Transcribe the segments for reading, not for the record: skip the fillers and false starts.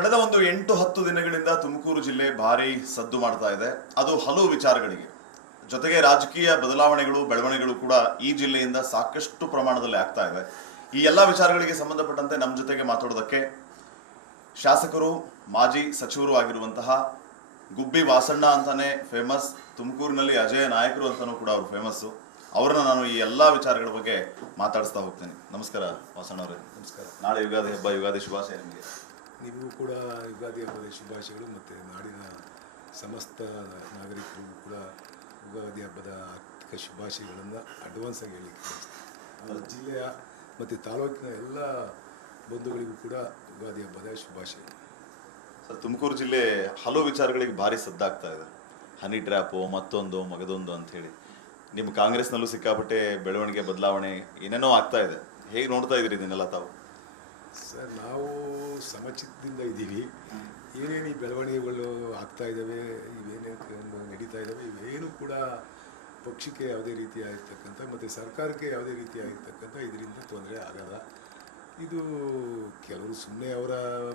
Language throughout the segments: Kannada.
ಕಳೆದ ಒಂದು 8-10 ದಿನಗಳಿಂದ ತುಮಕೂರು ಜಿಲ್ಲೆ ಭಾರಿ ಸದ್ದು ಮಾಡ್ತಾ ಇದೆ. ಅದು ಹಲವು ವಿಚಾರಗಳಿಗೆ, ಜೊತೆಗೆ ರಾಜಕೀಯ ಬದಲಾವಣೆಗಳು ಬೆಳವಣಿಗೆಗಳು ಕೂಡ ಈ ಜಿಲ್ಲೆಯಿಂದ ಸಾಕಷ್ಟು ಪ್ರಮಾಣದಲ್ಲಿ ಆಗ್ತಾ ಇದೆ. ಈ ಎಲ್ಲ ವಿಚಾರಗಳಿಗೆ ಸಂಬಂಧಪಟ್ಟಂತೆ ನಮ್ಮ ಜೊತೆಗೆ ಮಾತಾಡೋದಕ್ಕೆ ಶಾಸಕರು, ಮಾಜಿ ಸಚಿವರು ಆಗಿರುವಂತಹ ಗುಬ್ಬಿ ವಾಸಣ್ಣ ಅಂತಾನೆ ಫೇಮಸ್, ತುಮಕೂರಿನಲ್ಲಿ ಅಜಯ ನಾಯಕರು ಅಂತಾನೂ ಕೂಡ ಅವರು ಫೇಮಸ್ಸು. ಅವರನ್ನ ನಾನು ಈ ಎಲ್ಲ ವಿಚಾರಗಳ ಬಗ್ಗೆ ಮಾತಾಡಿಸ್ತಾ ಹೋಗ್ತೇನೆ. ನಮಸ್ಕಾರ ವಾಸಣ್ಣ ಅವರೇ. ನಮಸ್ಕಾರ. ನಾಳೆ ಯುಗಾದಿ ಹಬ್ಬ, ಯುಗಾದಿ ಶುಭಾಶಯ ನಿಮಗೆ. ನಿಮಗೂ ಕೂಡ ಯುಗಾದಿ ಹಬ್ಬದ ಶುಭಾಶಯಗಳು, ಮತ್ತು ನಾಡಿನ ಸಮಸ್ತ ನಾಗರಿಕರಿಗೂ ಕೂಡ ಯುಗಾದಿ ಹಬ್ಬದ ಆರ್ಥಿಕ ಶುಭಾಶಯಗಳನ್ನು ಅಡ್ವಾನ್ಸ್ ಆಗಿ ಹೇಳಲಿಕ್ಕೆ ಜಿಲ್ಲೆಯ ಮತ್ತು ತಾಲೂಕಿನ ಎಲ್ಲ ಬಂಧುಗಳಿಗೂ ಕೂಡ ಯುಗಾದಿ ಹಬ್ಬದ ಶುಭಾಶಯ. ಸರ್, ತುಮಕೂರು ಜಿಲ್ಲೆ ಹಲವು ವಿಚಾರಗಳಿಗೆ ಭಾರಿ ಸದ್ದಾಗ್ತಾ ಇದೆ. ಹನಿ ಟ್ರ್ಯಾಪು, ಮತ್ತೊಂದು ಮಗದೊಂದು ಅಂತ ಹೇಳಿ ನಿಮ್ಮ ಕಾಂಗ್ರೆಸ್ನಲ್ಲೂ ಸಿಕ್ಕಾಪಟ್ಟೆ ಬೆಳವಣಿಗೆ, ಬದಲಾವಣೆ ಏನೇನೋ ಆಗ್ತಾ ಇದೆ. ಹೇಗೆ ನೋಡ್ತಾ ಇದ್ದೀರಿ ಇದನ್ನೆಲ್ಲ ತಾವು? ಸರ್, ನಾವು ಸಮಚಿತ್ತದಿಂದ ಇದ್ದೀವಿ. ಏನೇನು ಈ ಬೆಳವಣಿಗೆಗಳು ಆಗ್ತಾ ಇದ್ದಾವೆ, ಇವೇನೇನು ನಡೀತಾ ಇದ್ದಾವೆ, ಇವೇನು ಕೂಡ ಪಕ್ಷಕ್ಕೆ ಯಾವುದೇ ರೀತಿಯಾಗಿರ್ತಕ್ಕಂಥ ಮತ್ತು ಸರ್ಕಾರಕ್ಕೆ ಯಾವುದೇ ರೀತಿಯಾಗಿರ್ತಕ್ಕಂಥ ಇದರಿಂದ ತೊಂದರೆ ಆಗಲ್ಲ. ಇದು ಕೆಲವರು ಸುಮ್ಮನೆ ಅವರ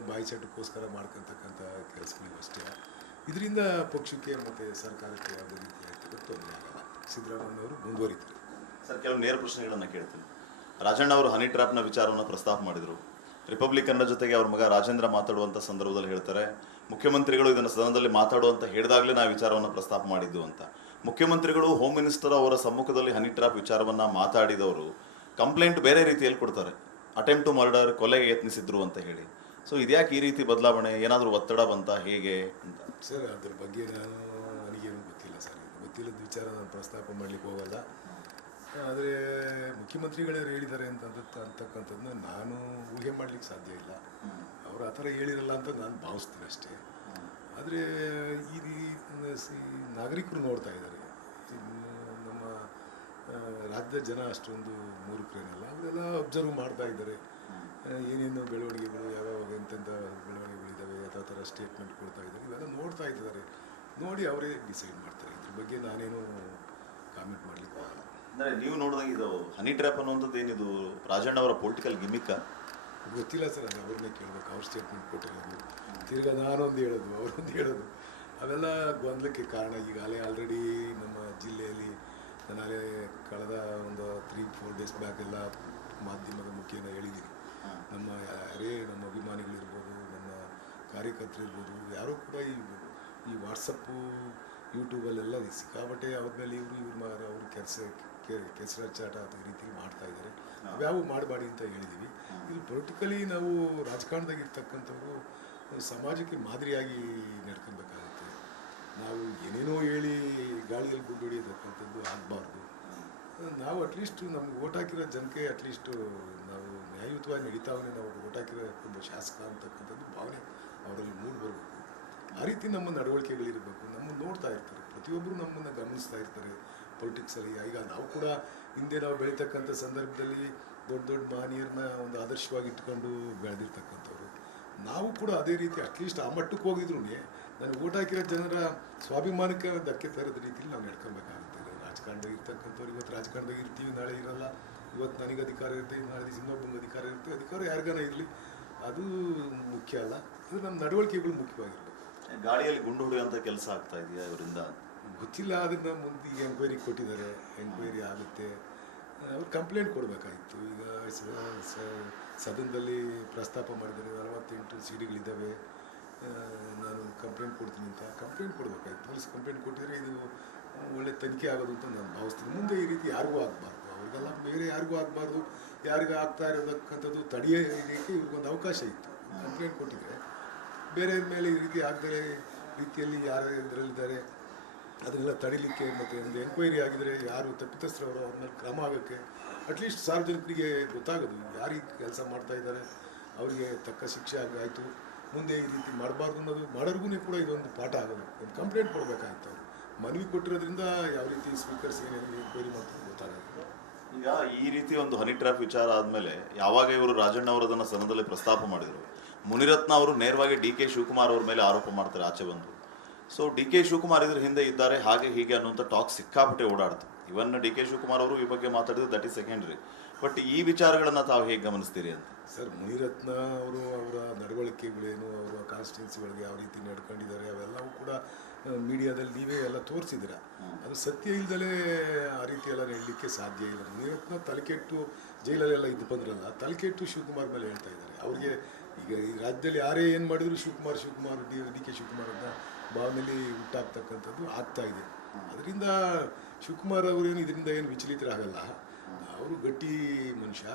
ಬಾಯಿ ಚಟಕ್ಕೋಸ್ಕರ ಮಾಡ್ಕೊತಕ್ಕಂಥ ಕೆಲಸಗಳಿಗೂ ಅಷ್ಟೇ. ಇದರಿಂದ ಪಕ್ಷಕ್ಕೆ ಮತ್ತು ಸರ್ಕಾರಕ್ಕೆ ಯಾವುದೇ ರೀತಿಯಾಗಿರ್ತಕ್ಕಂಥ ತೊಂದರೆ ಆಗಲ್ಲ. ಸಿದ್ದರಾಮಯ್ಯವರು ಮುಂದುವರಿತಾರೆ. ಸರ್, ಕೆಲವು ನೇರ ಪ್ರಶ್ನೆಗಳನ್ನು ಕೇಳ್ತೀನಿ. ರಾಜಣ್ಣ ಅವರು ಹನಿ ಟ್ರ್ಯಾಪ್ನ ವಿಚಾರವನ್ನು ಪ್ರಸ್ತಾಪ ಮಾಡಿದರು. ರಿಪಬ್ಲಿಕನ್ನ ಜೊತೆಗೆ ಅವ್ರ ಮಗ ರಾಜೇಂದ್ರ ಮಾತಾಡುವಂಥ ಸಂದರ್ಭದಲ್ಲಿ ಹೇಳ್ತಾರೆ, ಮುಖ್ಯಮಂತ್ರಿಗಳು ಇದನ್ನು ಸದನದಲ್ಲಿ ಮಾತಾಡುವಂತ ಹೇಳಿದಾಗಲೇ ನಾವು ವಿಚಾರವನ್ನು ಪ್ರಸ್ತಾಪ ಮಾಡಿದ್ದು ಅಂತ. ಮುಖ್ಯಮಂತ್ರಿಗಳು, ಹೋಮ್ ಮಿನಿಸ್ಟರ್ ಅವರ ಸಮ್ಮುಖದಲ್ಲಿ ಹನಿ ಟ್ರ್ಯಾಪ್ ವಿಚಾರವನ್ನು ಮಾತಾಡಿದವರು ಕಂಪ್ಲೇಂಟ್ ಬೇರೆ ರೀತಿಯಲ್ಲಿ ಕೊಡ್ತಾರೆ. ಅಟೆಂಪ್ಟ್ ಟು ಮರ್ಡರ್, ಕೊಲೆಗೆ ಯತ್ನಿಸಿದ್ರು ಅಂತ ಹೇಳಿ. ಸೊ ಇದ್ಯಾಕೆ ಈ ರೀತಿ ಬದಲಾವಣೆ? ಏನಾದರೂ ಒತ್ತಡ ಬಂತ, ಹೇಗೆ ಅಂತ? ಸರ್, ಅದ್ರ ಬಗ್ಗೆ ನನಗೇನು ಗೊತ್ತಿಲ್ಲ ಸರ್. ಗೊತ್ತಿಲ್ಲದ ವಿಚಾರ ನಾನು ಪ್ರಸ್ತಾಪ ಮಾಡಲಿಕ್ಕೆ ಹೋಗಲ್ಲ. ಆದರೆ ಮುಖ್ಯಮಂತ್ರಿಗಳೇ ಹೇಳಿದ್ದಾರೆ ಅಂತಕ್ಕಂಥದ್ದನ್ನ ನಾನು ಊಹೆ ಮಾಡಲಿಕ್ಕೆ ಸಾಧ್ಯ ಇಲ್ಲ. ಅವರು ಆ ಥರ ಹೇಳಿರಲ್ಲ ಅಂತ ನಾನು ಭಾವಿಸ್ತೀನಿ ಅಷ್ಟೇ. ಆದರೆ ಈ ನಾಗರಿಕರು ನೋಡ್ತಾ ಇದ್ದಾರೆ. ನಮ್ಮ ರಾಜ್ಯದ ಜನ ಅಷ್ಟೊಂದು ಮೂರ್ಖರೇನಲ್ಲ, ಅವರೆಲ್ಲ ಅಬ್ಸರ್ವ್ ಮಾಡ್ತಾ ಇದ್ದಾರೆ. ಏನೇನು ಬೆಳವಣಿಗೆಗಳು, ಯಾವ್ಯಾವ ಎಂತೆಂಥ ಬೆಳವಣಿಗೆಗಳಿದ್ದಾವೆ, ಯಾವ ಥರ ಸ್ಟೇಟ್ಮೆಂಟ್ ಕೊಡ್ತಾ ಇದ್ದಾರೆ, ಇವೆಲ್ಲ ನೋಡ್ತಾ ಇದ್ದಾರೆ. ನೋಡಿ ಅವರೇ ಡಿಸೈಡ್ ಮಾಡ್ತಾರೆ. ಇದ್ರ ಬಗ್ಗೆ ನಾನೇನು ಕಾಮೆಂಟ್ ಮಾಡಲಿಕ್ಕೆ ಹೋಗಲ್ಲ. ಅಂದರೆ ನೀವು ನೋಡಿದಾಗ ಇದು ಹನಿ ಟ್ರ್ಯಾಪ್ ಅನ್ನುವಂಥದ್ದು ಏನಿದು ರಾಜಣ್ಣ ಅವರ ಪೊಲಿಟಿಕಲ್ ಗಿಮಿಕ್ಕ? ಗೊತ್ತಿಲ್ಲ ಸರ್, ಅದು ಅವ್ರನ್ನೇ ಕೇಳಬೇಕು. ಅವ್ರು ಸ್ಟೇಟ್ಮೆಂಟ್ ಕೊಟ್ಟಿರೋದು, ತಿರ್ಗಾ ನಾನೊಂದು ಹೇಳೋದು, ಅವರೊಂದು ಹೇಳೋದು, ಅವೆಲ್ಲ ಗೊಂದಲಕ್ಕೆ ಕಾರಣ. ಈಗಾಗಲೇ ಆಲ್ರೆಡಿ ನಮ್ಮ ಜಿಲ್ಲೆಯಲ್ಲಿ ನಾನೇ ಕಳೆದ ಒಂದು 3-4 ಡೇಸ್ ಬ್ಯಾಕ್ ಎಲ್ಲ ಮಾಧ್ಯಮದ ಮುಖೇನ ಹೇಳಿದ್ದೀನಿ. ನಮ್ಮ ನಮ್ಮ ಅಭಿಮಾನಿಗಳಿರ್ಬೋದು, ನಮ್ಮ ಕಾರ್ಯಕರ್ತರಿರ್ಬೋದು, ಯಾರೂ ಕೂಡ ಈ ವಾಟ್ಸಪ್ಪು, ಯೂಟ್ಯೂಬಲ್ಲೆಲ್ಲ ಸಿಕ್ಕಾಬಟ್ಟೆ ಅವ್ರ ಮೇಲೆ ಅವರು ಕೆಸರಾಚಾಟ ಅದು ರೀತಿ ಮಾಡ್ತಾ ಇದ್ದಾರೆ. ಅವ್ಯಾವು ಮಾಡಬೇಡಿ ಅಂತ ಹೇಳಿದ್ದೀವಿ. ಇದು ಪೊಲಿಟಿಕಲಿ ನಾವು ರಾಜಕಾರಣದಾಗ ಇರ್ತಕ್ಕಂಥವ್ರು ಸಮಾಜಕ್ಕೆ ಮಾದರಿಯಾಗಿ ನಡ್ಕೊಬೇಕಾಗುತ್ತೆ. ನಾವು ಏನೇನೋ ಹೇಳಿ ಗಾಳಿಯಲ್ಲಿ ಗುಂಡು ಹೊಡಿಯತಕ್ಕಂಥದ್ದು ಆಗಬಾರ್ದು. ನಾವು ಅಟ್ಲೀಸ್ಟ್ ನಮ್ಗೆ ಓಟ್ ಹಾಕಿರೋ ಜನಕ್ಕೆ ಅಟ್ಲೀಸ್ಟು ನಾವು ನ್ಯಾಯಯುತವಾಗಿ ನಡೀತಾವೇ, ನಾವು ಓಟ್ ಹಾಕಿರೋ ಒಬ್ಬ ಶಾಸಕ ಅಂತಕ್ಕಂಥದ್ದು ಭಾವನೆ ಅವರಲ್ಲಿ ಮೂಡಿ ಬರಬೇಕು. ಆ ರೀತಿ ನಮ್ಮ ನಡವಳಿಕೆಗಳಿರಬೇಕು. ನಮ್ಮನ್ನು ನೋಡ್ತಾ ಇರ್ತಾರೆ, ಪ್ರತಿಯೊಬ್ಬರು ನಮ್ಮನ್ನು ಗಮನಿಸ್ತಾ ಇರ್ತಾರೆ ಪೊಲಿಟಿಕ್ಸಲ್ಲಿ. ಈಗ ನಾವು ಕೂಡ ಹಿಂದೆ ನಾವು ಬೆಳೀತಕ್ಕಂಥ ಸಂದರ್ಭದಲ್ಲಿ ದೊಡ್ಡ ದೊಡ್ಡ ಮಹನೀಯರನ್ನ ಒಂದು ಆದರ್ಶವಾಗಿ ಇಟ್ಕೊಂಡು ಬೆಳೆದಿರ್ತಕ್ಕಂಥವ್ರು. ನಾವು ಕೂಡ ಅದೇ ರೀತಿ ಅಟ್ಲೀಸ್ಟ್ ಆ ಮಟ್ಟಕ್ಕೆ ಹೋಗಿದ್ರು ನನಗೆ ಓಟ್ ಹಾಕಿರೋ ಜನರ ಸ್ವಾಭಿಮಾನಕ್ಕೆ ಧಕ್ಕೆ ತರದ ರೀತಿಯಲ್ಲಿ ನಾವು ನಡ್ಕೊಬೇಕಾಗುತ್ತೆ. ರಾಜಕಾರಣದಾಗ ಇರ್ತಕ್ಕಂಥವ್ರು ಇವತ್ತು ರಾಜಕಾರಣದಾಗ ಇರ್ತೀವಿ, ನಾಳೆ ಇರಲ್ಲ. ಇವತ್ತು ನನಗೆ ಅಧಿಕಾರ ಇರುತ್ತೆ, ನಾಳೆ ಇನ್ನೊಬ್ಬಂಗೆ ಅಧಿಕಾರ ಇರುತ್ತೆ. ಅಧಿಕಾರ ಯಾರಿಗಾನ ಇರಲಿ, ಅದು ಮುಖ್ಯ ಅಲ್ಲ. ಅದು ನಮ್ಮ ನಡವಳಿಕೆಗಳು ಮುಖ್ಯವಾಗಿರಬೇಕು. ಗಾಡಿಯಲ್ಲಿ ಗುಂಡು ಹೊಡೆಯುವಂಥ ಕೆಲಸ ಆಗ್ತಾ ಇದೆಯಾ ಇವರಿಂದ? ಗೊತ್ತಿಲ್ಲ. ಅದನ್ನು ಮುಂದೆ ಈಗ ಎಂಕ್ವೈರಿ ಕೊಟ್ಟಿದ್ದಾರೆ, ಎಂಕ್ವೈರಿ ಆಗುತ್ತೆ. ಅವ್ರು ಕಂಪ್ಲೇಂಟ್ ಕೊಡಬೇಕಾಗಿತ್ತು. ಈಗ ಸದನದಲ್ಲಿ ಪ್ರಸ್ತಾಪ ಮಾಡಿದ್ದಾರೆ, 48 ಸಿಡಿಗಳಿದ್ದಾವೆ, ನಾನು ಕಂಪ್ಲೇಂಟ್ ಕೊಡ್ತೀನಿ ಅಂತ ಕಂಪ್ಲೇಂಟ್ ಕೊಡಬೇಕಾಗಿತ್ತು. ಪೊಲೀಸ್ ಕಂಪ್ಲೇಂಟ್ ಕೊಟ್ಟಿದ್ರೆ ಇದು ಒಳ್ಳೆ ತನಿಖೆ ಆಗೋದು ಅಂತ ನಾನು ಭಾವಿಸ್ತೀನಿ. ಮುಂದೆ ಈ ರೀತಿ ಯಾರಿಗೂ ಆಗಬಾರ್ದು, ಅವ್ರಿಗೆಲ್ಲ ಬೇರೆ ಯಾರಿಗೂ ಆಗಬಾರ್ದು. ಯಾರಿಗೂ ಆಗ್ತಾ ಇರೋದಕ್ಕಂಥದ್ದು ತಡೆಯೋದಕ್ಕೆ ಇವ್ರಿಗೊಂದು ಅವಕಾಶ ಇತ್ತು. ಕಂಪ್ಲೇಂಟ್ ಕೊಟ್ಟಿದ್ರೆ ಬೇರೆ ಮೇಲೆ ಈ ರೀತಿ ಆಗದೇ ರೀತಿಯಲ್ಲಿ ಯಾರು ಇದರಲ್ಲಿದ್ದಾರೆ ಅದನ್ನೆಲ್ಲ ತಡಿಲಿಕ್ಕೆ, ಮತ್ತು ಒಂದು ಎಂಕ್ವೈರಿ ಆಗಿದರೆ ಯಾರು ತಪ್ಪಿತಸ್ಥರವರು ಅವ್ರನ್ನ ಕ್ರಮ ಆಗೋಕ್ಕೆ ಅಟ್ಲೀಸ್ಟ್ ಸಾರ್ವಜನಿಕರಿಗೆ ಗೊತ್ತಾಗೋದು ಯಾರು ಕೆಲಸ ಮಾಡ್ತಾ ಇದ್ದಾರೆ, ಅವರಿಗೆ ತಕ್ಕ ಶಿಕ್ಷೆ ಆಯಿತು. ಮುಂದೆ ಈ ರೀತಿ ಮಾಡಬಾರ್ದು ಅನ್ನೋದು ಮಾಡೋರ್ಗೂ ಕೂಡ ಇದೊಂದು ಪಾಠ ಆಗೋದು. ಒಂದು ಕಂಪ್ಲೇಂಟ್ ಕೊಡಬೇಕಾಗಿತ್ತು. ಅವರು ಮನವಿ ಕೊಟ್ಟಿರೋದ್ರಿಂದ ಯಾವ ರೀತಿ ಸ್ಪೀಕರ್ಸ್ ಏನೇನು ಎಂಕ್ವೈರಿ ಮಾಡ್ತಾರೆ ಗೊತ್ತಾಗೋದು. ಈಗ ಈ ರೀತಿ ಒಂದು ಹನಿ ಟ್ರ್ಯಾಪ್ ವಿಚಾರ ಆದಮೇಲೆ ಯಾವಾಗ ಇವರು ರಾಜಣ್ಣ ಅವರದನ್ನು ಸದನದಲ್ಲಿ ಪ್ರಸ್ತಾಪ ಮಾಡಿದರು, ಮುನಿರತ್ನ ಅವರು ನೇರವಾಗಿ DK ಶಿವಕುಮಾರ್ ಅವ್ರ ಮೇಲೆ ಆರೋಪ ಮಾಡ್ತಾರೆ ಆಚೆ ಬಂದು. ಸೊ DK ಶಿವಕುಮಾರ್ ಇದ್ರ ಹಿಂದೆ ಇದ್ದಾರೆ, ಹಾಗೆ ಹೀಗೆ ಅನ್ನುವಂಥ ಟಾಕ್ ಸಿಕ್ಕಾಪಟ್ಟೆ ಓಡಾಡ್ತು. ಇವನ್ DK ಶಿವಕುಮಾರ್ ಅವರು ಈ ಬಗ್ಗೆ ಮಾತಾಡಿದ್ರು, ದಟ್ ಈಸ್ ಸೆಕೆಂಡ್ರಿ. ಬಟ್ ಈ ವಿಚಾರಗಳನ್ನು ತಾವು ಹೇಗೆ ಗಮನಿಸ್ತೀರಿ ಅಂತ? ಸರ್, ಮುನಿರತ್ನ ಅವರು ಅವರ ನಡವಳಿಕೆಗಳೇನು, ಅವರ ಕಾನ್ಸ್ಟಿಟ್ಯೂನ್ಸಿಗಳಿಗೆ ಯಾವ ರೀತಿ ನಡ್ಕೊಂಡಿದ್ದಾರೆ ಅವೆಲ್ಲವೂ ಕೂಡ ಮೀಡಿಯಾದಲ್ಲಿ ನೀವೇ ಎಲ್ಲ ತೋರಿಸಿದ್ದೀರ. ಅದು ಸತ್ಯ ಇಲ್ದಲೇ ಆ ರೀತಿ ಎಲ್ಲ ಹೇಳಲಿಕ್ಕೆ ಸಾಧ್ಯ ಇಲ್ಲ. ಮುನಿರತ್ನ ತಲೆಕೆಟ್ಟು ಜೈಲಲ್ಲೆಲ್ಲ ಇದ್ದು ಬಂದ್ರಲ್ಲ, ತಲೆಕೆಟ್ಟು ಶಿವಕುಮಾರ್ ಮೇಲೆ ಹೇಳ್ತಾ ಇದ್ದಾರೆ. ಅವ್ರಿಗೆ ಈಗ ಈ ರಾಜ್ಯದಲ್ಲಿ ಯಾರೇ ಏನು ಮಾಡಿದ್ರು ಶಿವಕುಮಾರ್ ಡಿ ಕೆ ಶಿವಕುಮಾರ್ ಅಂತ ಭಾವನೆಯಲ್ಲಿ ಹುಟ್ಟಾಗ್ತಕ್ಕಂಥದ್ದು ಆಗ್ತಾ ಇದೆ. ಅದರಿಂದ ಶಿವಕುಮಾರ್ ಅವರೇನು ಇದರಿಂದ ಏನು ವಿಚಲಿತರಾಗಲ್ಲ. ಅವರು ಗಟ್ಟಿ ಮನುಷ್ಯ.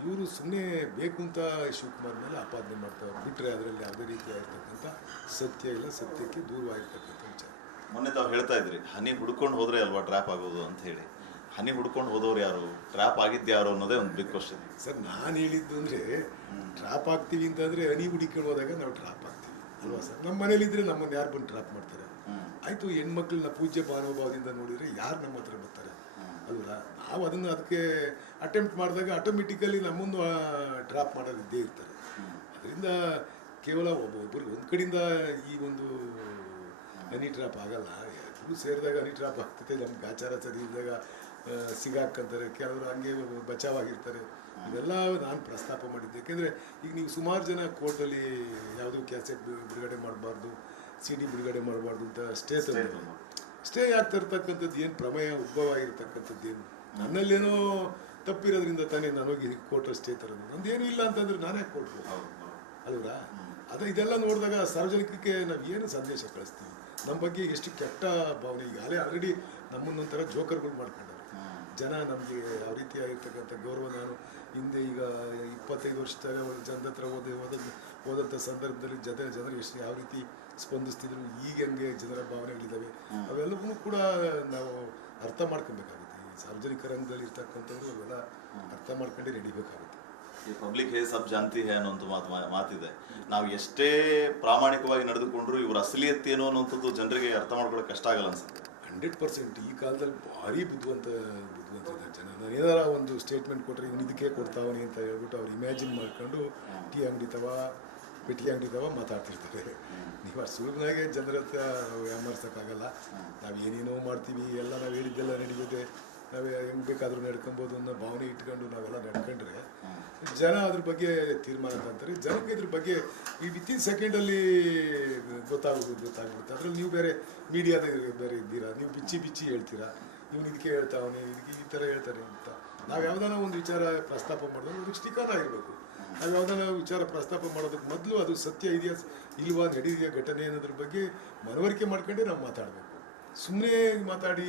ಇವರು ಸುಮ್ಮನೆ ಬೇಕು ಅಂತ ಶಿವಕುಮಾರ್ ಮೇಲೆ ಆಪಾದನೆ ಮಾಡ್ತಾರೆ ಬಿಟ್ಟರೆ ಅದರಲ್ಲಿ ಯಾವುದೇ ರೀತಿಯಾಗಿರ್ತಕ್ಕಂಥ ಸತ್ಯ ಇಲ್ಲ, ಸತ್ಯಕ್ಕೆ ದೂರವಾಗಿರ್ತಕ್ಕಂಥ ವಿಚಾರ. ಮೊನ್ನೆ ತಾವು ಹೇಳ್ತಾ ಇದ್ರಿ ಹನಿ ಹುಡ್ಕೊಂಡು ಹೋದ್ರೆ ಅಲ್ವಾ ಟ್ರ್ಯಾಪ್ ಆಗೋದು ಅಂತ ಹೇಳಿ. ಹನಿ ಹುಡ್ಕೊಂಡು ಹೋದವ್ರು ಯಾರು, ಟ್ರ್ಯಾಪ್ ಆಗಿದ್ದು ಯಾರು ಅನ್ನೋದೇ ಒಂದು ಬಿಗ್ ಕ್ವಶನ್. ಸರ್ ನಾನು ಹೇಳಿದ್ದು ಅಂದರೆ ಟ್ರಾಪ್ ಆಗ್ತೀವಿ ಅಂತಂದರೆ ಹನಿ ಹುಡುಕೊಂಡು ಹೋದಾಗ ನಾವು ಟ್ರಾಪ್ ಆಗ್ತೀವಿ ಅಲ್ವಾ ಸರ್. ನಮ್ಮ ಮನೇಲಿದ್ದರೆ ನಮ್ಮನ್ನು ಯಾರು ಬಂದು ಟ್ರಾಪ್ ಮಾಡ್ತಾರೆ? ಆಯಿತು, ಹೆಣ್ಮಕ್ಳನ್ನ ಪೂಜ್ಯ ಭಾನುಭಾವದಿಂದ ನೋಡಿದರೆ ಯಾರು ನಮ್ಮ ಹತ್ರ ಬರ್ತಾರೆ ಅಲ್ವಾ. ನಾವು ಅದಕ್ಕೆ ಅಟೆಂಪ್ಟ್ ಮಾಡಿದಾಗ ಆಟೋಮೆಟಿಕಲಿ ನಮ್ಮನ್ನು ಟ್ರಾಪ್ ಮಾಡೋದು ಇದ್ದೇ ಇರ್ತಾರೆ. ಅದರಿಂದ ಕೇವಲ ಒಬ್ಬೊಬ್ಬರು ಒಂದು ಕಡೆಯಿಂದ ಈ ಒಂದು ಹನಿ ಟ್ರಾಪ್ ಆಗಲ್ಲ. ಎಲ್ಲರೂ ಸೇರಿದಾಗ ಹನಿ ಟ್ರಾಪ್ ಆಗ್ತದೆ. ನಮ್ಗೆ ಆಚಾರ ಸರಿ ಇದ್ದಾಗ ಸಿಗಾಕಂತಾರೆ, ಕೆಲವರು ಹಂಗೆ ಬಚಾವಾಗಿರ್ತಾರೆ. ಇವೆಲ್ಲ ನಾನು ಪ್ರಸ್ತಾಪ ಮಾಡಿದ್ದೆ. ಯಾಕೆಂದರೆ ಈಗ ನೀವು ಸುಮಾರು ಜನ ಕೋರ್ಟಲ್ಲಿ ಯಾವುದೂ ಕ್ಯಾಸೆಟ್ ಬಿಡುಗಡೆ ಮಾಡಬಾರ್ದು, CD ಬಿಡುಗಡೆ ಮಾಡಬಾರ್ದು ಅಂತ ಸ್ಟೇ ಆಗ್ತಾ ಇರ್ತಕ್ಕಂಥದ್ದು ಏನು ಪ್ರಮೇಯ ಉದ್ಭವ ಆಗಿರ್ತಕ್ಕಂಥದ್ದು ಏನು? ನನ್ನಲ್ಲೇನೋ ತಪ್ಪಿರೋದ್ರಿಂದ ತಾನೇ ನನಗೆ ಕೋರ್ಟ್ ಸ್ಟೇ ತರೋದು. ನಂದೇನು ಇಲ್ಲ ಅಂತಂದ್ರೆ ನಾನೇ ಕೊಡ್ಬೋದು ಅಲ್ವಾ. ಇದೆಲ್ಲ ನೋಡಿದಾಗ ಸಾರ್ವಜನಿಕರಿಗೆ ನಾವು ಏನು ಸಂದೇಶ ಕಳಿಸ್ತೀವಿ, ನಮ್ಮ ಬಗ್ಗೆ ಎಷ್ಟು ಕೆಟ್ಟ ಭಾವನೆ. ಈಗಾಗಲೇ ಆಲ್ರೆಡಿ ನಮ್ಮನ್ನೊಂಥರ ಜೋಕರ್ಗಳು ಮಾಡ್ಕೊಂಡವ್ರು ಜನ. ನಮಗೆ ಯಾವ ರೀತಿಯಾಗಿರ್ತಕ್ಕಂಥ ಗೌರವ, ನಾನು ಹಿಂದೆ ಈಗ 25 ವರ್ಷದ ಜನದ ಹತ್ರ ಹೋದಂಥ ಸಂದರ್ಭದಲ್ಲಿ ಜನರು ಎಷ್ಟು ಯಾವ ರೀತಿ ಸ್ಪಂದಿಸ್ತಿದ್ರು, ಈಗ ಹಂಗೆ ಜನರ ಭಾವನೆಗಳಿದ್ದಾವೆ. ಅವೆಲ್ಲವೂ ಕೂಡ ನಾವು ಅರ್ಥ ಮಾಡ್ಕೊಬೇಕಾಗುತ್ತೆ. ಈ ಸಾರ್ವಜನಿಕ ರಂಗದಲ್ಲಿ ಇರ್ತಕ್ಕಂಥವ್ರು ಅವೆಲ್ಲ ಅರ್ಥ ಮಾಡ್ಕೊಂಡೇ ನಡಿಬೇಕಾಗುತ್ತೆ. ಈ ಪಬ್ಲಿಕ್ ಹೇ ಸಬ್ ಜಾನ್ತಿ ಹೇ ಅನ್ನೋಂಥ ಮಾತಿದೆ. ನಾವು ಎಷ್ಟೇ ಪ್ರಾಮಾಣಿಕವಾಗಿ ನಡೆದುಕೊಂಡ್ರು ಇವ್ರ ಅಸಲಿಯತ್ ಏನು ಅನ್ನೋಂಥದ್ದು ಜನರಿಗೆ ಅರ್ಥ ಮಾಡ್ಕೊಳ್ಳೋಕೆ ಕಷ್ಟ ಆಗಲ್ಲ ಅನ್ಸುತ್ತೆ. 100% ಈ ಕಾಲದಲ್ಲಿ ಭಾರಿ ಬುದ್ಧಿವಂತ ಜನ. ನಾನು ಏನಾರ ಒಂದು ಸ್ಟೇಟ್ಮೆಂಟ್ ಕೊಟ್ಟರೆ ಇವನು ಇದಕ್ಕೆ ಕೊಡ್ತಾವನಿ ಅಂತ ಹೇಳ್ಬಿಟ್ಟು ಅವ್ರು ಇಮ್ಯಾಜಿನ್ ಮಾಡ್ಕೊಂಡು ಟೀ ಅಂಗಡಿ ತವ ಪೆಟ್ಟಿಗೆ ಅಂಗಡಿ ತವ ಮಾತಾಡ್ತಿರ್ತಾರೆ. ನೀವು ಅಷ್ಟು ಸುಲಭನಾಗೆ ಜನರ ಹತ್ರ ವ್ಯಾಮರ್ಸೋಕ್ಕಾಗಲ್ಲ. ನಾವು ಏನೇನೋ ಮಾಡ್ತೀವಿ, ಎಲ್ಲ ನಾವು ಹೇಳಿದ್ದೆಲ್ಲ ನಡೀತದೆ, ನಾವು ಹೆಂಗೆ ಬೇಕಾದರೂ ನಡ್ಕೊಬೋದು ಅನ್ನೋ ಭಾವನೆ ಇಟ್ಕೊಂಡು ನಾವೆಲ್ಲ ನಡ್ಕೊಂಡ್ರೆ ಜನ ಅದ್ರ ಬಗ್ಗೆ ತೀರ್ಮಾನ ತಂತಾರೆ. ಜನಕ್ಕೆ ಇದ್ರ ಬಗ್ಗೆ ಈ ವಿತಿನ್ ಸೆಕೆಂಡಲ್ಲಿ ಗೊತ್ತಾಗ್ಬಿಡುತ್ತೆ. ಅದರಲ್ಲಿ ನೀವು ಬೇರೆ ಮೀಡಿಯಾದ ಬೇರೆ ಇದ್ದೀರಾ, ನೀವು ಬಿಚ್ಚಿ ಹೇಳ್ತೀರಾ, ಇವನು ಇದಕ್ಕೆ ಹೇಳ್ತಾವನೆ, ಇದಕ್ಕೆ ಈ ಥರ ಹೇಳ್ತಾರೆ ಅಂತ. ನಾವು ಯಾವುದಾನ ಒಂದು ವಿಚಾರ ಪ್ರಸ್ತಾಪ ಮಾಡಿದ್ರೆ ಅದಕ್ಕೆ ಸ್ಟಿಕರ್ ಆಗಿರಬೇಕು. ನಾವು ಯಾವುದಾನ ವಿಚಾರ ಪ್ರಸ್ತಾಪ ಮಾಡೋದಕ್ಕೆ ಮೊದಲು ಅದು ಸತ್ಯ ಇದೆಯಾ ಇಲ್ವಾ, ನಡೆದಿದೆಯಾ ಘಟನೆ ಅನ್ನೋದ್ರ ಬಗ್ಗೆ ಮನವರಿಕೆ ಮಾಡ್ಕೊಂಡೇ ನಾವು ಮಾತಾಡಬೇಕು. ಸುಮ್ಮನೆ ಮಾತಾಡಿ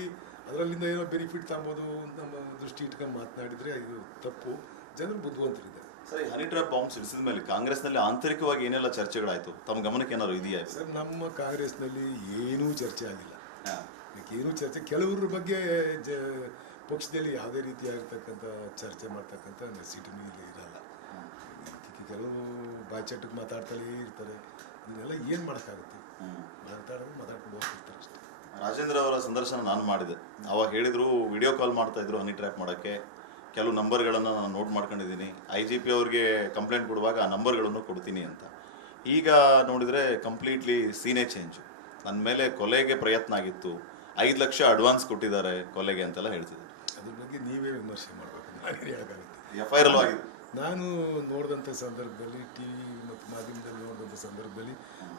ಅದರಲ್ಲಿಂದ ಏನೋ ಬೆನಿಫಿಟ್ ತಗೋಬೋದು ನಮ್ಮ ದೃಷ್ಟಿ ಇಟ್ಕೊಂಡು ಮಾತನಾಡಿದರೆ ಇದು ತಪ್ಪು. ಜನರು ಬುದ್ಧಿವಂತರಿದ್ದಾರೆ. ಸರಿ, ಹನಿ ಟ್ರ್ಯಾಪ್ ಬಾಂಬ್ ಸಿಡಿಸಿದ ಮೇಲೆ ಕಾಂಗ್ರೆಸ್ನಲ್ಲಿ ಆಂತರಿಕವಾಗಿ ಏನೆಲ್ಲ ಚರ್ಚೆಗಳಾಯಿತು, ತಮ್ಮ ಗಮನಕ್ಕೆ ಏನಾದ್ರು ಇದೆಯಾ? ಸರ್, ನಮ್ಮ ಕಾಂಗ್ರೆಸ್ನಲ್ಲಿ ಏನೂ ಚರ್ಚೆ ಆಗಿಲ್ಲ. ಏನೂ ಚರ್ಚೆ, ಕೆಲವ್ರ ಬಗ್ಗೆ ಪಕ್ಷದಲ್ಲಿ ಯಾವುದೇ ರೀತಿಯಾಗಿರ್ತಕ್ಕಂಥ ಚರ್ಚೆ ಮಾಡ್ತಕ್ಕಂಥ ನೆಸಿಟಿನೂ ಇಲ್ಲಿ ಇರಲ್ಲ. ಕೆಲವರು ಬಾಯ್ಚಟ್ಟಕ್ಕೆ ಮಾತಾಡ್ತಾಳೆ ಇರ್ತಾರೆ. ಇದನ್ನೆಲ್ಲ ಏನು ಮಾಡೋಕ್ಕಾಗುತ್ತೆ? ಮಾತಾಡ್ಕೊಂಡು ಹೋಗ್ತಿರ್ತಾರೆ ಅಷ್ಟೇ. ರಾಜೇಂದ್ರ ಅವರ ಸಂದರ್ಶನ ನಾನು ಮಾಡಿದೆ. ಅವಾಗ ಹೇಳಿದ್ರು ವಿಡಿಯೋ ಕಾಲ್ ಮಾಡ್ತಾ ಇದ್ರು ಹನಿ ಟ್ರ್ಯಾಪ್ ಮಾಡೋಕ್ಕೆ. ಕೆಲವು ನಂಬರ್ಗಳನ್ನು ನಾನು ನೋಟ್ ಮಾಡ್ಕೊಂಡಿದ್ದೀನಿ. IGP ಅವ್ರಿಗೆ ಕಂಪ್ಲೇಂಟ್ ಕೊಡುವಾಗ ಆ ನಂಬರ್ಗಳನ್ನು ಕೊಡ್ತೀನಿ ಅಂತ. ಈಗ ನೋಡಿದರೆ ಕಂಪ್ಲೀಟ್ಲಿ ಸೀನೇ ಚೇಂಜು. ನನ್ನ ಮೇಲೆ ಕೊಲೆಗೆ ಪ್ರಯತ್ನ ಆಗಿತ್ತು, 5 ಲಕ್ಷ ಅಡ್ವಾನ್ಸ್ ಕೊಟ್ಟಿದ್ದಾರೆ ಕೊಲೆಗೆ ಅಂತೆಲ್ಲ ಹೇಳ್ತಿದ್ದಾರೆ. ಅದ್ರ ಬಗ್ಗೆ ನೀವೇ ವಿಮರ್ಶೆ ಮಾಡಬೇಕು, ನಾನೇನು ಹೇಳೋಕ್ಕಾಗುತ್ತೆ. FIR ಅಲ್ಲೂ ಆಗಿದೆ. ನಾನು ನೋಡಿದಂಥ ಸಂದರ್ಭದಲ್ಲಿ, TV ಮತ್ತು ಮಾಧ್ಯಮದಲ್ಲಿ ನೋಡಿದಂಥ ಸಂದರ್ಭದಲ್ಲಿ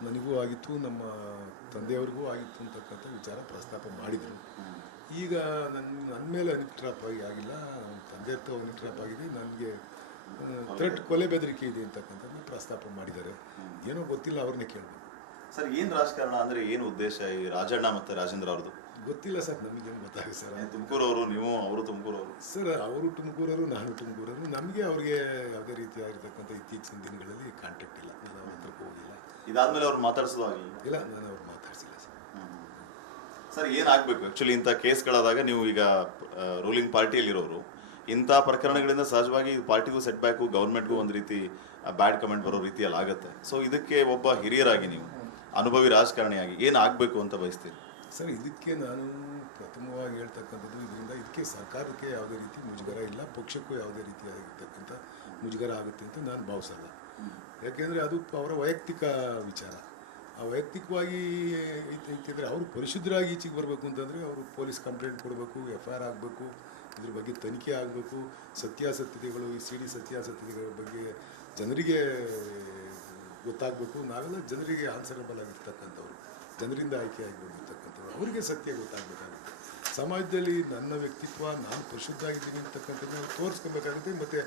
ನನಗೂ ಆಗಿತ್ತು, ನಮ್ಮ ತಂದೆಯವ್ರಿಗೂ ಆಗಿತ್ತು ಅಂತಕ್ಕಂಥ ವಿಚಾರ ಪ್ರಸ್ತಾಪ ಮಾಡಿದರು. ಈಗ ನನ್ನ ಮೇಲೆ ಹನಿ ಟ್ರಾಪ್ ಆಗಿಲ್ಲ, ನಮ್ಮ ತಂದೆ ಹತ್ರ ಹನಿ ಟ್ರಾಪ್ ಆಗಿದೆ, ನನಗೆ ಥ್ರೆಟ್ ಕೊಲೆ ಬೆದರಿಕೆ ಇದೆ ಅಂತಕ್ಕಂಥದ್ದು ಪ್ರಸ್ತಾಪ ಮಾಡಿದ್ದಾರೆ. ಏನೋ ಗೊತ್ತಿಲ್ಲ, ಅವ್ರನ್ನೇ ಕೇಳಬೇಕು. ಸರ್, ಏನು ರಾಜಕಾರಣ ಅಂದರೆ ಏನು ಉದ್ದೇಶ ಈ ರಾಜಣ್ಣ ಮತ್ತು ರಾಜೇಂದ್ರ ಅವ್ರದ್ದು? ಗೊತ್ತಿಲ್ಲ ಸರ್, ನಮಗೇನು ಗೊತ್ತಾಗುತ್ತೆ ಸರ್. ತುಮಕೂರವರು, ನೀವು ಅವರು ತುಮಕೂರವರು? ಸರ್, ಅವರು ತುಮಕೂರವರು, ನಾನು ತುಮಕೂರವರು. ನಮಗೆ ಅವ್ರಿಗೆ ಯಾವುದೇ ರೀತಿಯಾಗಿರ್ತಕ್ಕಂಥ ಇತ್ತೀಚಿನ ದಿನಗಳಲ್ಲಿ ಕಾಂಟ್ಯಾಕ್ಟ್ ಇಲ್ಲ. ನಾನು ಅವ್ರ ಹತ್ರಕ್ಕೆ ಹೋಗಿಲ್ಲ. ಇದಾದ್ಮೇಲೆ ಅವ್ರು ಮಾತಾಡ್ಸೋದು ಆಗಿಲ್ಲ? ಇಲ್ಲ, ನಾನು ಅವ್ರು ಮಾತಾಡ್ಸಿಲ್ಲ ಸರ್. ಸರ್, ಏನಾಗಬೇಕು ಆ್ಯಕ್ಚುಲಿ ಇಂಥ ಕೇಸ್ಗಳಾದಾಗ? ನೀವು ಈಗ ರೂಲಿಂಗ್ ಪಾರ್ಟಿಯಲ್ಲಿರೋರು, ಇಂಥ ಪ್ರಕರಣಗಳಿಂದ ಸಹಜವಾಗಿ ಪಾರ್ಟಿಗೂ ಸೆಟ್ ಬ್ಯಾಕು, ಗೌರ್ಮೆಂಟ್ಗೂ ಒಂದು ರೀತಿ ಬ್ಯಾಡ್ ಕಮೆಂಟ್ ಬರೋ ರೀತಿಯಲ್ಲಿ ಆಗುತ್ತೆ. ಸೊ ಇದಕ್ಕೆ ಒಬ್ಬ ಹಿರಿಯರಾಗಿ, ನೀವು ಅನುಭವಿ ರಾಜಕಾರಣಿಯಾಗಿ ಏನು ಆಗಬೇಕು ಅಂತ ಬಯಸ್ತೀರಿ? ಸರ್, ಇದಕ್ಕೆ ನಾನು ಪ್ರಥಮವಾಗಿ ಹೇಳ್ತಕ್ಕಂಥದ್ದು, ಇದಕ್ಕೆ ಸರ್ಕಾರಕ್ಕೆ ಯಾವುದೇ ರೀತಿ ಮುಜುಗರ ಇಲ್ಲ, ಪಕ್ಷಕ್ಕೂ ಯಾವುದೇ ರೀತಿಯಾಗಿರ್ತಕ್ಕಂಥ ಮುಜುಗರ ಆಗುತ್ತೆ ಅಂತ ನಾನು ಭಾವಿಸಲ್ಲ. ಯಾಕೆಂದರೆ ಅದು ಅವರ ವೈಯಕ್ತಿಕ ವಿಚಾರ. ಆ ವೈಯಕ್ತಿಕವಾಗಿ ಐತಿದ್ರೆ ಅವರು ಪರಿಶುದ್ಧರಾಗಿ ಈಚೆಗೆ ಬರಬೇಕು ಅಂತಂದರೆ ಅವರು ಪೊಲೀಸ್ ಕಂಪ್ಲೇಂಟ್ ಕೊಡಬೇಕು, FIR ಆಗಬೇಕು, ಇದ್ರ ಬಗ್ಗೆ ತನಿಖೆ ಆಗಬೇಕು. ಸತ್ಯಾಸತ್ಯತೆಗಳು, ಈ CD ಸತ್ಯಾಸತ್ಯತೆಗಳ ಬಗ್ಗೆ ಜನರಿಗೆ ಗೊತ್ತಾಗಬೇಕು. ನಾವೆಲ್ಲ ಜನರಿಗೆ ಆನ್ಸರಬಲ್ ಆಗಿರ್ತಕ್ಕಂಥವ್ರು, ಜನರಿಂದ ಆಯ್ಕೆಯಾಗಿ ಬಂದಿರ್ತಕ್ಕಂಥವ್ರು, ಅವರಿಗೆ ಸತ್ಯ ಗೊತ್ತಾಗಬೇಕಾಗುತ್ತೆ. ಸಮಾಜದಲ್ಲಿ ನನ್ನ ವ್ಯಕ್ತಿತ್ವ ನಾನು ಪರಿಶುದ್ಧ ಆಗಿದ್ದೀನಿ ಅಂತಕ್ಕಂಥದ್ದು ನಾವು ತೋರಿಸ್ಕೊಬೇಕಾಗುತ್ತೆ. ಮತ್ತು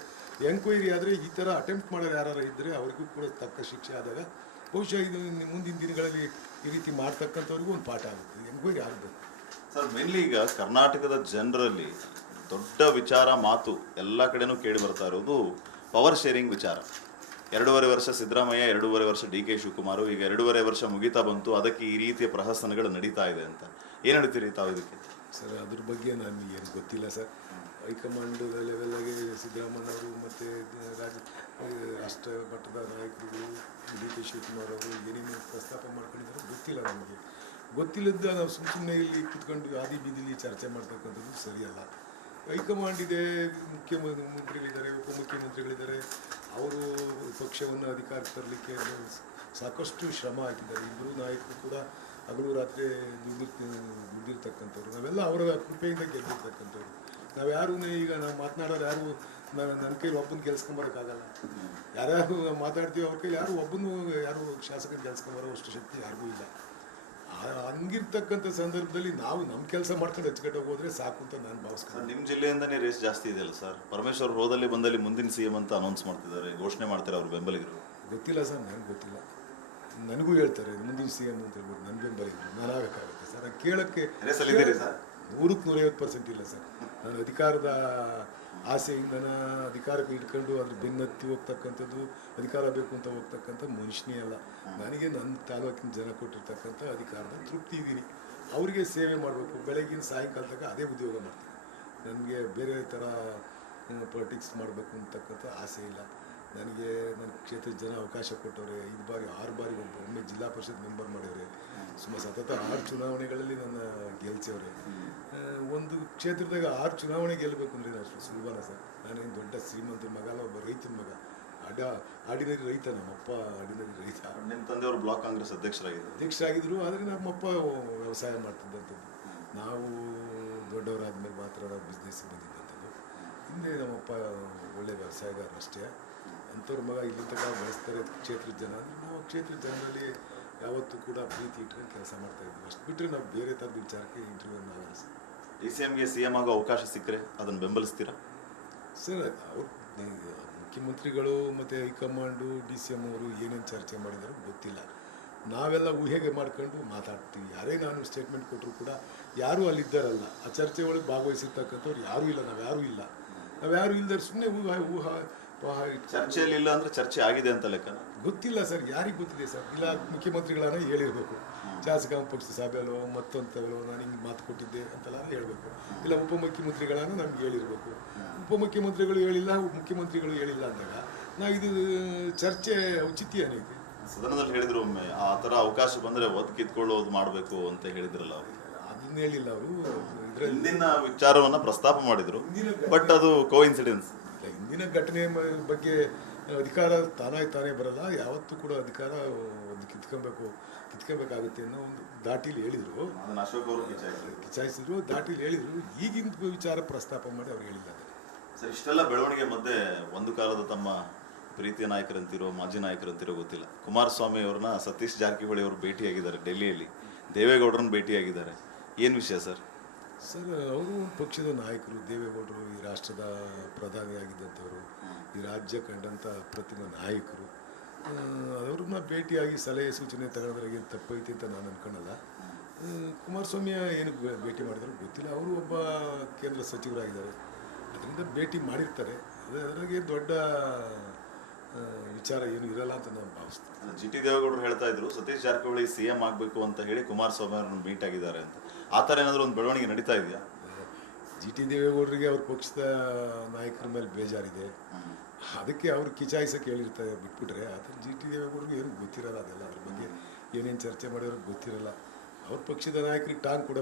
ಎಂಕ್ವೈರಿ ಆದರೆ ಈ ಥರ ಅಟೆಂಪ್ಟ್ ಮಾಡೋರು ಯಾರು ಇದ್ದರೆ ಅವರಿಗೂ ಕೂಡ ತಕ್ಕ ಶಿಕ್ಷೆ ಆದಾಗ ಬಹುಶಃ ಇದು ಮುಂದಿನ ದಿನಗಳಲ್ಲಿ ಈ ರೀತಿ ಮಾಡ್ತಕ್ಕಂಥವ್ರಿಗೂ ಒಂದು ಪಾಠ ಆಗುತ್ತೆ. ಎಂಕ್ವೈರಿ ಆಗಬೇಕು ಸರ್. ಮೇನ್ಲಿ ಈಗ ಕರ್ನಾಟಕದ ಜನರಲ್ಲಿ ದೊಡ್ಡ ವಿಚಾರ ಮಾತು ಎಲ್ಲ ಕಡೆನೂ ಕೇಳಿ ಬರ್ತಾ ಇರೋದು ಪವರ್ ಶೇರಿಂಗ್ ವಿಚಾರ. 2.5 ವರ್ಷ ಸಿದ್ದರಾಮಯ್ಯ, 2.5 ವರ್ಷ ಡಿ ಕೆ ಶಿವಕುಮಾರ್, ಈಗ 2.5 ವರ್ಷ ಮುಗಿತಾ ಬಂತು, ಅದಕ್ಕೆ ಈ ರೀತಿಯ ಪ್ರಹಸನಗಳು ನಡೀತಾ ಇದೆ ಅಂತ ಏನು ಹೇಳ್ತೀರಿ ತಾವು ಇದಕ್ಕೆ? ಸರ್, ಅದ್ರ ಬಗ್ಗೆ ನನಗೆ ಏನು ಗೊತ್ತಿಲ್ಲ ಸರ್. ಹೈಕಮಾಂಡ್ ಲೆವೆಲ್ಲಾಗೆ ಸಿದ್ದರಾಮಯ್ಯವರು ಮತ್ತು ರಾಷ್ಟ್ರ ಮಟ್ಟದ ನಾಯಕರುಗಳು ಡಿ ಕೆ ಶಿವಕುಮಾರ್ ಅವರು ಏನೇನು ಪ್ರಸ್ತಾಪ ಮಾಡ್ಕೊಂಡಿದ್ದಾರೆ ಗೊತ್ತಿಲ್ಲ. ನಮಗೆ ಗೊತ್ತಿಲ್ಲದ ನಾವು ಸುಮ್ಮನೆ ಇಲ್ಲಿ ಕೂತ್ಕೊಂಡು ಆದಿ ಬೀದಿಲಿ ಚರ್ಚೆ ಮಾಡ್ತಕ್ಕಂಥದ್ದು ಸರಿಯಲ್ಲ. ಹೈಕಮಾಂಡ್ ಇದೆ, ಮುಖ್ಯಮಂತ್ರಿಗಳಿದ್ದಾರೆ, ಉಪಮುಖ್ಯಮಂತ್ರಿಗಳಿದ್ದಾರೆ, ಅವರು ಪಕ್ಷವನ್ನು ಅಧಿಕಾರಕ್ಕೆ ತರಲಿಕ್ಕೆ ಸಾಕಷ್ಟು ಶ್ರಮ ಹಾಕಿದ್ದಾರೆ. ಇಬ್ಬರು ನಾಯಕರು ಕೂಡ ಹಗಲು ರಾತ್ರಿ ದುಡ್ದಿರ್ತಕ್ಕಂಥವ್ರು. ನಾವೆಲ್ಲ ಅವರ ಕೃಪೆಯಿಂದ ಗೆದ್ದಿರ್ತಕ್ಕಂಥವ್ರು. ನಾವು ಯಾರೂ ಈಗ ನಾವು ಮಾತನಾಡೋರು ಯಾರು ನನ್ನ ಕೈಲಿ ಒಬ್ಬನ ಗೆಲ್ಸ್ಕೊಂಬರೋಕ್ಕಾಗಲ್ಲ. ಯಾರ್ಯಾರು ನಾವು ಮಾತಾಡ್ತೀವಿ ಅವ್ರ ಕೈಲಿ ಯಾರು ಶಾಸಕನ ಗೆಲ್ಸ್ಕೊಂಬರೋ ಅಷ್ಟು ಶಕ್ತಿ ಯಾರಿಗೂ ಇಲ್ಲ. ಹಂಗಿರ್ತಕ್ಕಂಥ ಸಂದರ್ಭದಲ್ಲಿ ನಾವು ನಮ್ಮ ಕೆಲಸ ಮಾಡ್ಕೊಂಡು ಹಚ್ಕಟ್ಟೋಗಿ ಹೋದ್ರೆ ಸಾಕು ಅಂತ ನಾನು ಭಾವಿಸ್ಕೊಂಡು. ನಿಮ್ಮ ಜಿಲ್ಲೆಯಿಂದನೇ ರೇಸ್ ಜಾಸ್ತಿ ಇದೆಯಲ್ಲ ಸರ್. ಪರಮೇಶ್ವರ್ ಹೋದಲ್ಲಿ ಬಂದಲ್ಲಿ ಮುಂದಿನ CM ಅಂತ ಅನೌನ್ಸ್ ಮಾಡ್ತಿದ್ದಾರೆ, ಘೋಷಣೆ ಮಾಡ್ತಾರೆ ಅವ್ರ ಬೆಂಬಲಿಗರು. ಗೊತ್ತಿಲ್ಲ ಸರ್, ನನಗೆ ಗೊತ್ತಿಲ್ಲ. ನನಗೂ ಹೇಳ್ತಾರೆ ಮುಂದಿನ CM ಅಂತ ಹೇಳ್ಬಿಟ್ಟು ನನ್ನ ಬೆಂಬಲಿಗರು. ನಾನು ಆಗಕ್ಕಾಗುತ್ತೆ ಸರ್? ಕೇಳೋಕ್ಕೆ 100% ಇಲ್ಲ ಸರ್. ನಾನು ಅಧಿಕಾರದ ಆಸೆಯಿಂದ ಅಧಿಕಾರಕ್ಕೆ ಇಟ್ಕೊಂಡು ಅದ್ರ ಬೆನ್ನತ್ತಿ ಹೋಗ್ತಕ್ಕಂಥದ್ದು, ಅಧಿಕಾರ ಬೇಕು ಅಂತ ಹೋಗ್ತಕ್ಕಂಥ ಮನುಷ್ಯನೇ ಅಲ್ಲ. ನನಗೆ ನನ್ನ ತಾಲೂಕಿನ ಜನ ಕೊಟ್ಟಿರ್ತಕ್ಕಂಥ ಅಧಿಕಾರದ ತೃಪ್ತಿ ಇದ್ದೀನಿ. ಅವರಿಗೆ ಸೇವೆ ಮಾಡಬೇಕು. ಬೆಳಗಿನ ಸಾಯಂಕಾಲ ತನಕ ಅದೇ ಉದ್ಯೋಗ ಮಾಡ್ತೀನಿ. ನನಗೆ ಬೇರೆ ಥರ ಪೊಲಿಟಿಕ್ಸ್ ಮಾಡಬೇಕು ಅಂತಕ್ಕಂಥ ಆಸೆ ಇಲ್ಲ ನನಗೆ. ನನ್ನ ಕ್ಷೇತ್ರದ ಜನ ಅವಕಾಶ ಕೊಟ್ಟವ್ರೆ. 5 ಬಾರಿ 6 ಬಾರಿ ಒಮ್ಮೆ ಜಿಲ್ಲಾ ಪರಿಷತ್ ಮೆಂಬರ್ ಮಾಡ್ಯವ್ರೆ. ಸುಮಾರು ಸತತ 6 ಚುನಾವಣೆಗಳಲ್ಲಿ ನನ್ನ ಗೆಲ್ಸವ್ರೆ. ಒಂದು ಕ್ಷೇತ್ರದಾಗ 6 ಚುನಾವಣೆ ಗೆಲ್ಲಬೇಕು ಅಂದರೆ ನಾವು ಸುಲಭನ ಸರ್? ನಾನೇನು ದೊಡ್ಡ ಶ್ರೀಮಂತರ ಮಗ ಅಲ್ಲ, ಒಬ್ಬ ರೈತನ ಮಗ. ಆರ್ಡಿನರಿ ರೈತ. ನಮ್ಮಪ್ಪ ಆರ್ಡಿನರಿ ರೈತ. ನಿಮ್ಮ ತಂದೆಯವರು ಬ್ಲಾಕ್ ಕಾಂಗ್ರೆಸ್ ಅಧ್ಯಕ್ಷರಾಗಿದ್ದರು. ಆದರೆ ನಮ್ಮಪ್ಪ ವ್ಯವಸಾಯ ಮಾಡ್ತಿದ್ದಂಥದ್ದು. ನಾವು ದೊಡ್ಡವರಾದ್ಮೇಲೆ ಮಾತ್ರ ನಾವು ಬಿಸ್ನೆಸ್ ಬಂದಿದ್ದಂಥದ್ದು. ಹಿಂದೆ ನಮ್ಮಪ್ಪ ಒಳ್ಳೆ ವ್ಯವಸಾಯಗಾರ ಅಷ್ಟೇ. ಅಂಥವ್ರ ಮಗ ಇಲ್ಲಿ ತನಕ ಬೆಳೆಸ್ತಾರೆ ಕ್ಷೇತ್ರದ ಜನ. ಅಂದರೆ ನಾವು ಕ್ಷೇತ್ರದ ಜನರಲ್ಲಿ ಯಾವತ್ತೂ ಕೂಡ ಪ್ರೀತಿ ಇಟ್ಕೊಂಡು ಕೆಲಸ ಮಾಡ್ತಾಯಿದ್ವಿ. ಅಷ್ಟು ಬಿಟ್ಟರೆ ನಾವು ಬೇರೆ ಥರದ ವಿಚಾರಕ್ಕೆ ಇಂಟರ್ವ್ಯೂ ಆಗಲ್ಲ ಸರ್. DCMಗೆ CM ಆಗೋ ಅವಕಾಶ ಸಿಕ್ಕರೆ ಅದನ್ನು ಬೆಂಬಲಿಸ್ತೀರಾ ಸರ್? ಅವ್ರು ಮುಖ್ಯಮಂತ್ರಿಗಳು ಮತ್ತು ಹೈಕಮಾಂಡು DCM ಅವರು ಏನೇನು ಚರ್ಚೆ ಮಾಡಿದಾರೋ ಗೊತ್ತಿಲ್ಲ. ನಾವೆಲ್ಲ ಊಹೆಗೆ ಮಾಡ್ಕೊಂಡು ಮಾತಾಡ್ತೀವಿ. ಯಾರೇ ನಾನು ಸ್ಟೇಟ್ಮೆಂಟ್ ಕೊಟ್ಟರು ಕೂಡ ಯಾರೂ ಅಲ್ಲಿದ್ದಾರಲ್ಲ, ಆ ಚರ್ಚೆ ಒಳಗೆ ಭಾಗವಹಿಸಿರ್ತಕ್ಕಂಥವ್ರು ಯಾರೂ ಇಲ್ಲ. ನಾವ್ಯಾರೂ ಇಲ್ದಾರೆ ಸುಮ್ಮನೆ ಊಹಾ ಚರ್ಚೆಯಲ್ಲಿ ಇಲ್ಲ ಅಂದರೆ ಚರ್ಚೆ ಆಗಿದೆ ಅಂತ ಲೆಕ್ಕ ಗೊತ್ತಿಲ್ಲ ಸರ್. ಯಾರಿಗೆ ಗೊತ್ತಿದೆ ಸರ್? ಇಲ್ಲ ಮುಖ್ಯಮಂತ್ರಿಗಳನ್ನ ಹೇಳಿರ್ಬೇಕು. ಶಾಸಕಾಂಗ ಪಕ್ಷದ ಸಭೆಯಲ್ಲೋ ಮತ್ತೊಂಥವಲ್ಲೋ ನಾನು ಹಿಂಗೆ ಮಾತು ಕೊಟ್ಟಿದ್ದೆ ಅಂತೆಲ್ಲ ಹೇಳಬೇಕು. ಇಲ್ಲ ಉಪಮುಖ್ಯಮಂತ್ರಿಗಳನ್ನು ನಮ್ಗೆ ಹೇಳಿರ್ಬೇಕು. ಉಪಮುಖ್ಯಮಂತ್ರಿಗಳು ಹೇಳಿಲ್ಲ, ಮುಖ್ಯಮಂತ್ರಿಗಳು ಹೇಳಿಲ್ಲ ಅಂದಾಗ ಇದು ಚರ್ಚೆ ಔಚಿತ್ಯ ಏನೈತೆ? ಸದನದಲ್ಲಿ ಹೇಳಿದ್ರು ಒಮ್ಮೆ ಆ ಥರ ಅವಕಾಶ ಬಂದರೆ ಕಿತ್ಕೊಳ್ಳೋದು ಮಾಡಬೇಕು ಅಂತ ಹೇಳಿದ್ರಲ್ಲ ಅವರು. ಅದನ್ನ ಹೇಳಿಲ್ಲ ಅವರು. ಹಿಂದಿನ ವಿಚಾರವನ್ನು ಪ್ರಸ್ತಾಪ ಮಾಡಿದ್ರು, ಬಟ್ ಅದು ಕೋಇನ್ಸಿಡೆನ್ಸ್. ಹಿಂದಿನ ಘಟನೆ ಬಗ್ಗೆ ಅಧಿಕಾರ ತಾನೇ ಬರಲ್ಲ. ಯಾವತ್ತೂ ಕೂಡ ಅಧಿಕಾರ ಒಂದು ಕಿತ್ಕೊಬೇಕಾಗುತ್ತೆ ಅನ್ನೋ ಒಂದು ದಾಟಿಲಿ ಹೇಳಿದರು. ಅಶೋಕ್ ಅವರು ಕಿಚಾಯಿಸಿದ್ರು, ದಾಟಿಲಿ ಹೇಳಿದರು. ಈಗಿನ ವಿಚಾರ ಪ್ರಸ್ತಾಪ ಮಾಡಿ ಅವ್ರು ಹೇಳಿಲ್ಲ. ಸರ್, ಇಷ್ಟೆಲ್ಲ ಬೆಳವಣಿಗೆ ಮಧ್ಯೆ ಒಂದು ಕಾಲದ ತಮ್ಮ ಪ್ರೀತಿಯ ನಾಯಕರಂತಿರೋ ಮಾಜಿ ನಾಯಕರಂತಿರೋ ಗೊತ್ತಿಲ್ಲ, ಕುಮಾರಸ್ವಾಮಿ ಅವ್ರನ್ನ ಸತೀಶ್ ಜಾರಕಿಹೊಳಿ ಅವರು ಭೇಟಿಯಾಗಿದ್ದಾರೆ ಡೆಲ್ಲಿಯಲ್ಲಿ, ದೇವೇಗೌಡರನ್ನ ಭೇಟಿಯಾಗಿದ್ದಾರೆ. ಏನು ವಿಷಯ ಸರ್? ಸರ್, ಅವರು ಪಕ್ಷದ ನಾಯಕರು. ದೇವೇಗೌಡರು ಈ ರಾಷ್ಟ್ರದ ಪ್ರಧಾನಿಯಾಗಿದ್ದಂಥವರು, ಈ ರಾಜ್ಯ ಕಂಡಂಥ ಅಪ್ರತಿಮ ನಾಯಕರು. ಅವ್ರನ್ನ ಭೇಟಿಯಾಗಿ ಸಲಹೆ ಸೂಚನೆ ತಗೊಳ್ಳೋದ್ರಾಗೆ ತಪ್ಪೈತಿ ಅಂತ ನಾನು ಅನ್ಕೊಳ್ಳಲ್ಲ. ಕುಮಾರಸ್ವಾಮಿಯ ಏನಕ್ಕೆ ಭೇಟಿ ಮಾಡಿದ್ರು ಗೊತ್ತಿಲ್ಲ. ಅವರು ಒಬ್ಬ ಕೇಂದ್ರ ಸಚಿವರಾಗಿದ್ದಾರೆ, ಅದರಿಂದ ಭೇಟಿ ಮಾಡಿರ್ತಾರೆ. ಅದ್ರಾಗೆ ದೊಡ್ಡ ವಿಚಾರ ಏನು ಇರಲ್ಲ ಅಂತ ನಾನು ಭಾವಿಸ್ತೀನಿ. GT ದೇವೇಗೌಡರು ಹೇಳ್ತಾ ಇದ್ರು ಸತೀಶ್ ಜಾರಕಿಹೊಳಿ CM ಆಗಬೇಕು ಅಂತ ಹೇಳಿ ಕುಮಾರಸ್ವಾಮಿ ಅವ್ರನ್ನ ಮೀಟ್ ಆಗಿದ್ದಾರೆ ಅಂತ. ಆ ಥರ ಏನಾದರೂ ಒಂದು ಬೆಳವಣಿಗೆ ನಡೀತಾ ಇದೆಯಾ? GT ದೇವೇಗೌಡರಿಗೆ ಅವ್ರ ಪಕ್ಷದ ನಾಯಕರ ಮೇಲೆ ಬೇಜಾರಿದೆ. ಅದಕ್ಕೆ ಅವ್ರು ಕಿಚಾಯಿಸಕ್ಕೆ ಹೇಳಿರ್ತಾರೆ ಬಿಟ್ಬಿಟ್ರೆ. ಆದರೆ GT ದೇವೇಗೌಡರಿಗೆ ಏನು ಗೊತ್ತಿರಲ್ಲ. ಅದೆಲ್ಲ ಅದ್ರ ಬಗ್ಗೆ ಏನೇನು ಚರ್ಚೆ ಮಾಡಿರೋರು ಗೊತ್ತಿರಲ್ಲ. ಅವ್ರ ಪಕ್ಷದ ನಾಯಕರಿಗೆ ಟಾಂಗ್ ಕೊಡೋ